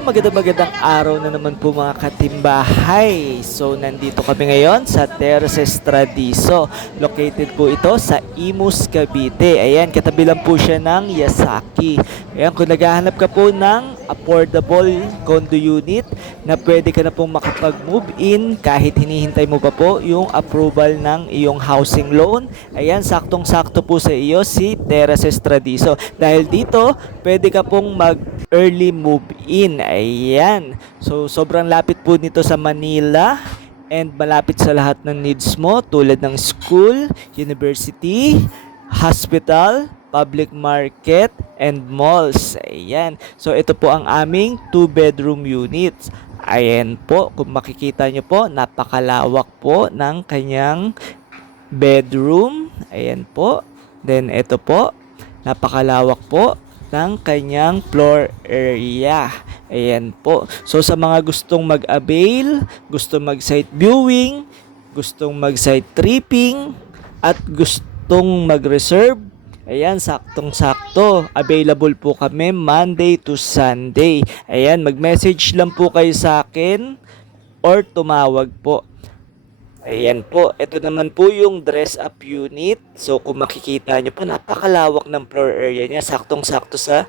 Magandang araw na naman po mga katimbahay. So nandito kami ngayon sa Terraces Tradiso. Located po ito sa Imus, Cavite. Ayan, katabi lang po siya ng Yasaki. Ayan, kung naghahanap ka po ng affordable condo unit na pwede ka na pong makapag-move in kahit hinihintay mo pa po yung approval ng iyong housing loan. Ayan, saktong-sakto po sa iyo si Terraces Tradiso. Dahil dito, pwede ka pong early move in. Ayan. So, sobrang lapit po nito sa Manila and malapit sa lahat ng needs mo tulad ng school, university, hospital, public market, and malls. Ayan. So, ito po ang aming 2-bedroom units. Ayan po, kung makikita nyo po, napakalawak po ng kanyang bedroom. Ayan po. Then, ito po, napakalawak po ng kanyang floor area. Ayan po. So sa mga gustong mag-avail, gustong mag-site viewing, gustong mag-site tripping, at gustong mag-reserve, ayan, saktong-sakto. Available po kami Monday to Sunday. Ayan, mag-message lang po kayo sa akin or tumawag po. Ayan po, ito naman po yung dress up unit. So kung makikita nyo po, napakalawak ng floor area niya. Saktong-sakto sa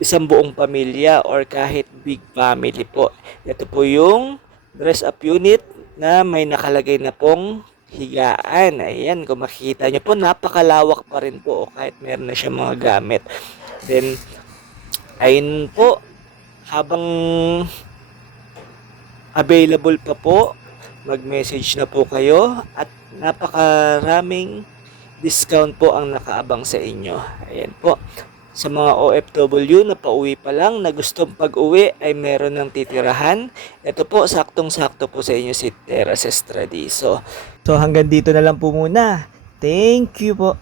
isang buong pamilya or kahit big family po. Ito po yung dress up unit na may nakalagay na pong higaan. Ayan, kung makikita nyo po, napakalawak pa rin po kahit meron na siya mga gamit. Then, ayun po, habang available pa po, mag-message na po kayo at napakaraming discount po ang nakaabang sa inyo. Ayan po. Sa mga OFW na pauwi pa lang na gustong pag-uwi ay meron ng titirahan. Ito po, saktong-sakto po sa inyo si Terraces Tradiso. So hanggang dito na lang po muna. Thank you po.